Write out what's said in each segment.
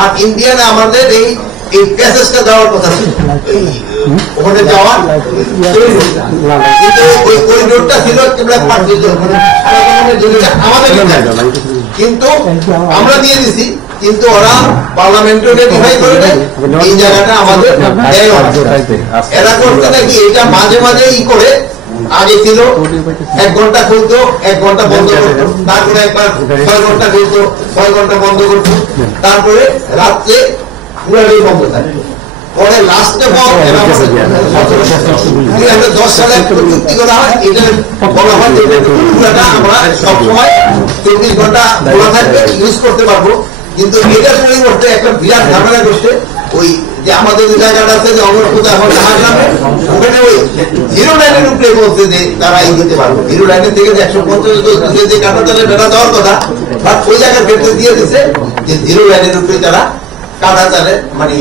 আর ইন্ডিয়ানে আমাদের এই প্যাসেজটা দেওয়ার কথা ছিল, ওখানে যাওয়ার, কিন্তু ওই করিডোরটা ছিল আমাদের, কিন্তু আমরা দিয়ে দিছি, কিন্তু ওরা পার্লামেন্টে ডিভাইড করে দেয় এই জায়গাটা আমাদের এরা করতে নাকি এটা মাঝে মাঝে ই করে। আগে ছিল 1 ঘন্টা খুলতো 1 ঘন্টা বন্ধ করতো, তারপরে একবার 6 ঘন্টা খুলতো 6 ঘন্টা বন্ধ করতো, তারপরে রাত্রে পুরাটাই বন্ধ থাকে। পরে লাস্টে 10 সালে চুক্তি করা হয়, এটা বলা হয় যে পুরাটা আমরা সবসময় 24 ঘন্টা খোলা থাকবে, ইউজ করতে পারবো। কিন্তু এটার পরিবর্তে একটা বিরাট ঝামেলা করছে, ওই যে আমাদের জায়গাটা আছে যে অগ্রপথে এখন জাহাজনামে, ওখানে ওই 0 লাইনের উপরে বলছে যে তারা এই দিতে পারবো। 0 লাইনের থেকে 150 দূরে যে কাঁটাতারে বেড়া দেওয়ার কথা, বাট ওই জায়গার ক্ষেত্রে দিয়ে দিচ্ছে যে 0 লাইনের উপরে তারা কাঁটাতারে মানে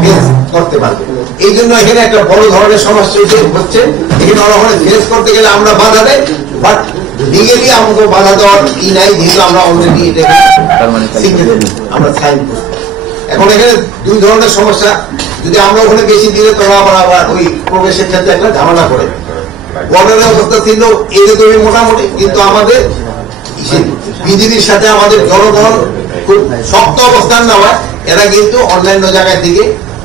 ফেস করতে পারবে। এই জন্য এখানে একটা বড় ধরনের সমস্যা হচ্ছে। এখানে ওখানে ফেস করতে গেলে আমরা বাধা দেয়, বাট লিগেলি আমাকে বাধা দেওয়ার ই নাই, যেহেতু আমরা অলরেডি এটাকে আমরা সাইন করছি। এখন এখানে 2 ধরনের সমস্যা, যদি আমরা ওখানে বেশি দিলে তোমরা আবার ওই প্রবেশের ক্ষেত্রে একটা ঝামেলা করে। বর্ডারের অবস্থা ছিল এদের তৈরি মোটামুটি, কিন্তু আমাদের বিজেপির সাথে আমাদের জনগণ খুব শক্ত অবস্থান নেওয়ায় এরা কিন্তু অন্যান্য জায়গায় থেকে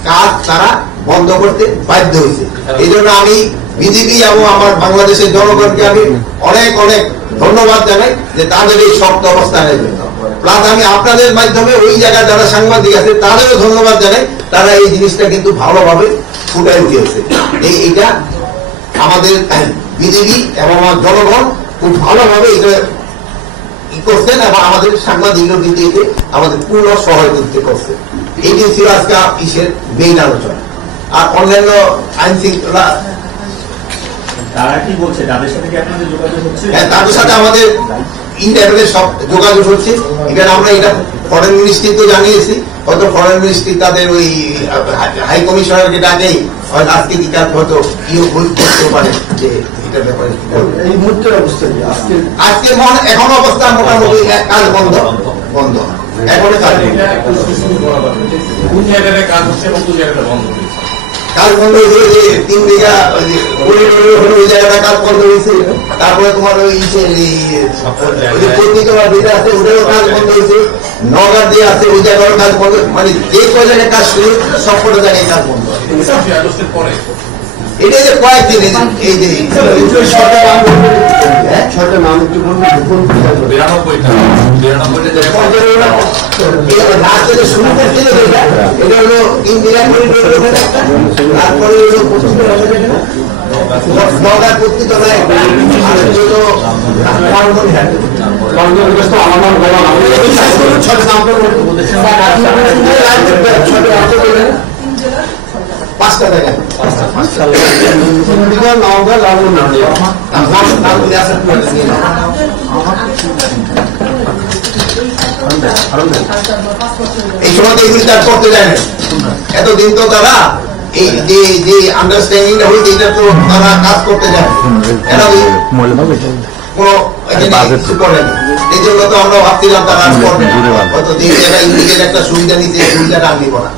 কাজ তারা বন্ধ করতে বাধ্য হয়েছে। এই জন্য আমি বিজেপি এবং আমার বাংলাদেশের জনগণকে আমি অনেক অনেক ধন্যবাদ জানাই যে তাদের এই শক্ত অবস্থানের জন্য। প্লাস আমি আপনাদের মাধ্যমে ওই জায়গায় যারা সাংবাদিক আছে তাদেরও ধন্যবাদ জানাই, তারা এই জিনিসটা কিন্তু ভালোভাবে ফুটাই উঠিয়েছে। এইটা আমাদের বিজেপি এবং আমার জনগণ খুব ভালোভাবে এটা করছেন, এবং আমাদের সাংবাদিকরা কিন্তু এতে আমাদের পূর্ণ সহযোগিতা করছে। এটি ছিল আজকে ইসের মেইন আলোচনা। আর অন্যান্য আইন শৃঙ্খলা তারা কি বলছে, তাদের সাথে কি আপনাদের যোগাযোগ হচ্ছে? হ্যাঁ, তাদের সাথে আমাদের ইন্টারনেটে সব যোগাযোগ হচ্ছে। এখানে আমরা এটা ফরেন মিনিস্ট্রি তো জানিয়েছি, হয়তো ফরেন মিনিস্ট্রি তাদের ওই হাই কমিশনারকে ডাকেই আজকে কি কাজ হয়তো ইয়ে করতে পারে যে এটার ব্যাপারে এই মুহূর্তের অবস্থা কি আজকে এখন অবস্থা মোটামুটি কাজ বন্ধ বন্ধ এখন কোন জায়গায় কাজ হচ্ছে এবং কোন জায়গাটা বন্ধ হয়েছে? কাজ বন্ধ হয়েছে যে 3 বিঘা ওই জায়গাটা কাজ বন্ধ হয়েছে। তারপরে তোমার ওই যেটা আছে ওটারও কাজ বন্ধ হয়েছে। নগর দিয়ে আছে ওই জায়গারও কাজ বন্ধ, মানে যে কয় জায়গায় কাজ শুরু সবকটা জায়গায় কাজ বন্ধ। এটা যে কয়েকদিন এই যে সরকার নাম একটু শুরু করছিল এটা হলো ইন্ডিয়া তারপরে নগর পত্রিকায় পাঁচটা জায়গায় এই সময় এগুলি তার করতে যায় না। এতদিন তো তারা এই যে আন্ডারস্ট্যান্ডিংটা হয়েছে এটা তো তারা কাজ করতে যায় এরা কোনো কিছু করেন। এই জন্য তো আমরা ভাবছিলাম তারা করবে হয়তো যে জায়গায় ইন্ডিকের একটা সুবিধা নিতে সুবিধাটা আমি নিব না।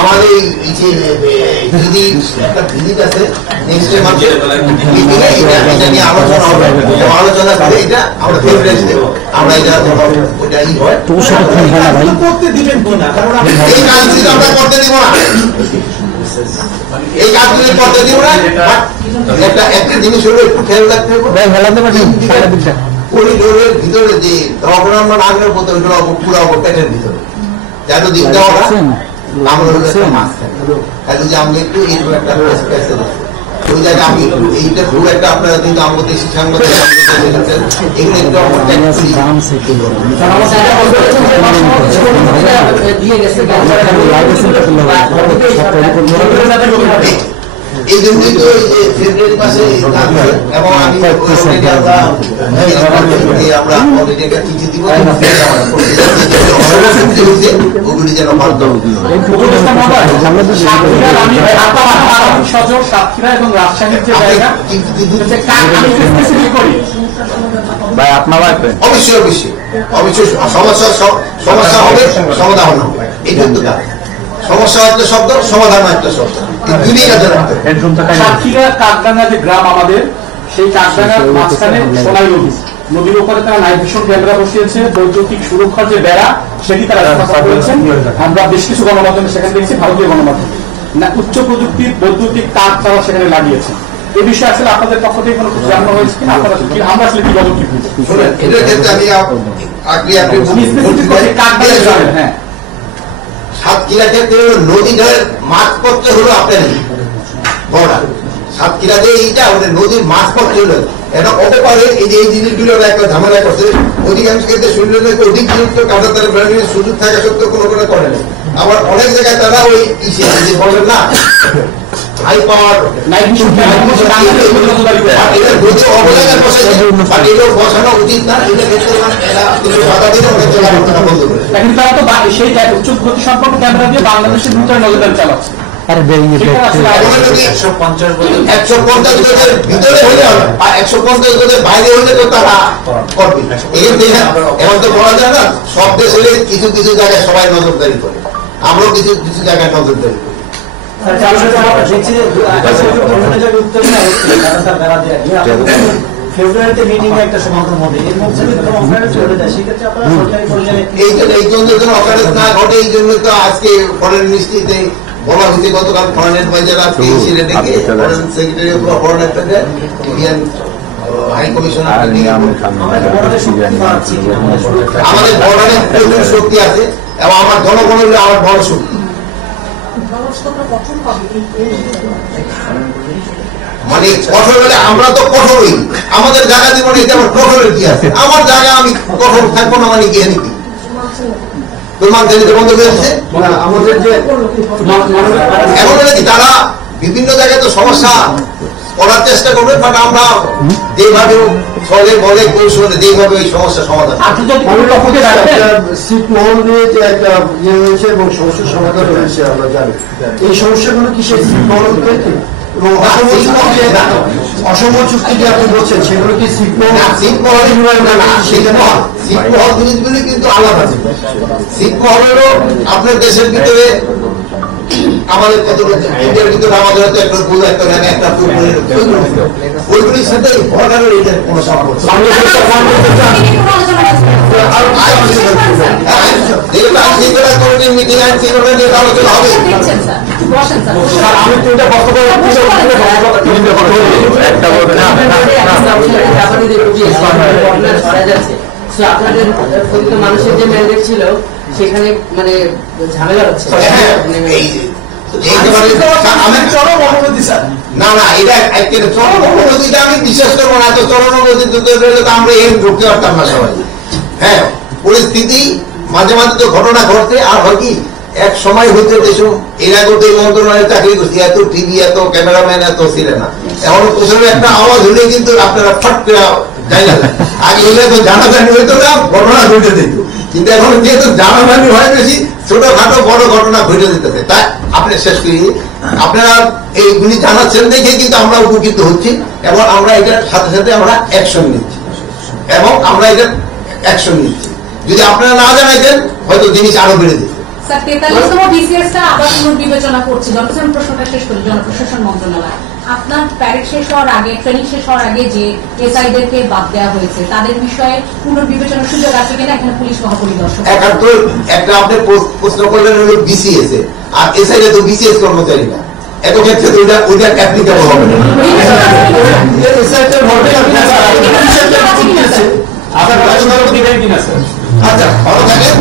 আমাদের যদি একটা ভিজিট আছে নেক্সট মাসে এটা নিয়ে আলোচনা হবে, আলোচনা করে এটা আমরা ফেভারেজ দেব। আমরা এটা ওইটা ই হয় করতে দিবেন না, কারণ এই কাজগুলি আমরা করতে দিব না, এই কাজগুলি করতে দিব না। একটা জিনিস হলো একটু খেয়াল রাখতে হবে, করিডোরের ভিতরে যে অগ্রাম নাগরের মতো পুরো পেটের ভিতরে যাতে দিক দেওয়া আমরা যে আমরা একটু এইরকম একটা ওই জায়গায় আমি একটু এইটা খুব একটা আপনারা কিন্তু আমাদের দেশি সাংবাদিক এগুলো একটু এই জন্যই তো ফেব্রুয়ারি মাসে এবং আমি আমরা অলরেডি একটা চিঠি দিব ওগুলি যেন বাধ্য সাতক্ষীরা এবং রাজশাহীর যে জায়গা ভাই আপনার লাগবে অবশ্যই অবশ্যই অবশ্যই সমস্যা হবে সমাধান হবে, এই জন্য সমস্যা একটা শব্দ, সমাধান একটা শব্দ, দুই কাজে রাখতে হবে। সাতক্ষীরা কাকডাঙ্গা যে গ্রাম আমাদের, সেই কাকডাঙ্গার মাঝখানে সোনাই নদী, নদীর উপরে তারা নাইট ভিশন ক্যামেরা বসিয়েছে, বৈদ্যুতিক সুরক্ষার যে বেড়া সেটি তারা ব্যবস্থা করেছেন। আমরা বেশ কিছু গণমাধ্যমে সেখানে দেখছি, ভারতীয় গণমাধ্যমে না উচ্চ প্রযুক্তির বৈদ্যুতিক তার তারা সেখানে লাগিয়েছে। এই বিষয়ে আসলে আপনাদের পক্ষ থেকে কোনো কিছু জানানো হয়েছে কিনা, আপনারা আমরা আসলে কি পদক্ষেপ নিচ্ছি? এটার ক্ষেত্রে হ্যাঁ, সাতক্ষীরা ক্ষেত্রে নদীটার মাঝপথে হলো আপনার বর্ডার, সাতক্ষীরা যে এইটা ওদের নদীর মাঝপথে হলো এটা অপকারে এই যে এই জিনিসগুলো একটা ঝামেলা করছে। অধিকাংশ ক্ষেত্রে শরীরের অধিক জিনিস কাঁটা তারা সুযোগ থাকা সত্ত্বেও কোনো করে করে না। আবার অনেক জায়গায় তারা ওই বলেন না হাই পাওয়ার বসানো উচিত না, এটা ক্ষেত্রে বাধা দিলে অনেক জায়গায় বন্ধ করে। তারা তো সেই উচ্চ গতি সম্পর্ক ক্যামেরা দিয়ে বাংলাদেশের ভিতরে নজরদারি চালাচ্ছে। 150 গজের ভিতরে হলে হবে, আর 150 গজের বাইরে হলে তো তারা করবে। এখন তো বলা যায় না, সব দেশের কিছু কিছু জায়গায় সবাই নজরদারি করে, আমরাও কিছু কিছু জায়গায় নজরদারি করি। ফেব্রুয়ারিতে মিটিং একটা সমাগম হবে, এর মধ্যে চলে যায়, সেক্ষেত্রে আপনারা সরকারি পর্যায়ে এই জন্য অকারেন্স না ঘটে, এই জন্য তো আজকে ফরেন মিনিস্ট্রিতে বলা হয়েছে, গতকাল ফরেন অ্যাডভাইজার আজকে ডেকে ফরেন সেক্রেটারি অথবা foreign affairs Indian high commissioner আমাদের বর্ডারে প্রচুর শক্তি আছে এবং আমার জনগণের আমার বড় শক্তি। মানে কঠোর হলে আমরা তো কঠোরই, আমাদের জায়গা জীবনে যেমন কঠোরের কি আছে, আমার জায়গা আমি কঠোর থাকবো না মানে কি নাকি বন্ধ করে দিচ্ছে। আমাদের যে এখন নাকি তারা বিভিন্ন জায়গায় তো সমস্যা করার চেষ্টা করবে, বাট আমরা যেভাবে চলে বলে কৌশলে যেভাবে ওই সমস্যার সমাধান ছিটমহল নিয়ে যে একটা ইয়ে হয়েছে এবং সমস্যার সমাধান হয়েছে আমরা জানি, এই সমস্যাগুলো কি সেই ছিটমহল থেকে এবং অসম চুক্তি যে আপনি বলছেন সেগুলো কি ছিটমহল জিনিসগুলি কিন্তু আলাদা। ছিটমহল হলো আপনার দেশের ভিতরে আমাদের কতগুলো ইন্ডিয়ার ভিতরে আমাদের হয়তো একটা ভুল একটা জায়গায় একটা ওইগুলির সাথে বর্ডারের এটার কোনো সম্পর্ক মিটিং আইন শৃঙ্খলা নিয়ে আলোচনা হবে। আমি তিনটা বক্তব্য আপনাদের মানুষের যে ম্যান্ডেট ছিল সেখানে মানে ঝামেলা হচ্ছে। না না, এটা চরম অনুভূতিটা আমি বিশ্বাস করবো না, চরম অনুভূতি আমরা এর ঢুকতে পারতাম না সবাই। হ্যাঁ, পরিস্থিতি মাঝে মাঝে তো ঘটনা ঘটছে, আর হয় কি এক সময় হচ্ছে দেশম এর আগে তো এই মন্ত্রণালয়ে চাকরি করছি, এত টিভি এত ক্যামেরাম্যান এত ছিলেন না, এখন কোথাও একটা আওয়াজ হলে কিন্তু আপনারা ফট করে যাই না, আগে হলে তো জানাজানি হইতো না, ঘটনা ঘটে দিত, কিন্তু এখন যেহেতু জানাজানি হয় বেশি, ছোটখাটো বড় ঘটনা ঘটে দিতেছে। তাই আপনি শেষ করি, আপনারা এইগুলি জানাচ্ছেন দেখে কিন্তু আমরা উপকৃত হচ্ছি এবং আমরা এটার সাথে সাথে আমরা অ্যাকশন নিচ্ছি এবং আমরা এটার অ্যাকশন নিচ্ছি। যদি আপনারা না জানাইতেন হয়তো জিনিস আরো বেড়ে যেত। স্যার 43তম বিসিএসটা আবার পুনর্বিবেচনা করছে, জনপ্রশাসন প্রশ্নটা শেষ করি। জনপ্রশাসন মন্ত্রণালয় আপনার প্যারেড শেষ হওয়ার আগে, ট্রেনিং শেষ হওয়ার আগে যে এসআইদেরকে বাদ দেওয়া হয়েছে তাদের বিষয়ে পুনর্বিবেচনার সুযোগ আছে কিনা, এখানে পুলিশ মহাপরিদর্শক একটা আপনি প্রশ্ন করলেন হলো বিসিএস এ, আর এসআইডে তো বিসিএস কর্মচারী না, এত ক্ষেত্রে তো ওইটা অ্যাপ্লিকেবল হবে না। আচ্ছা, ভালো থাকেন।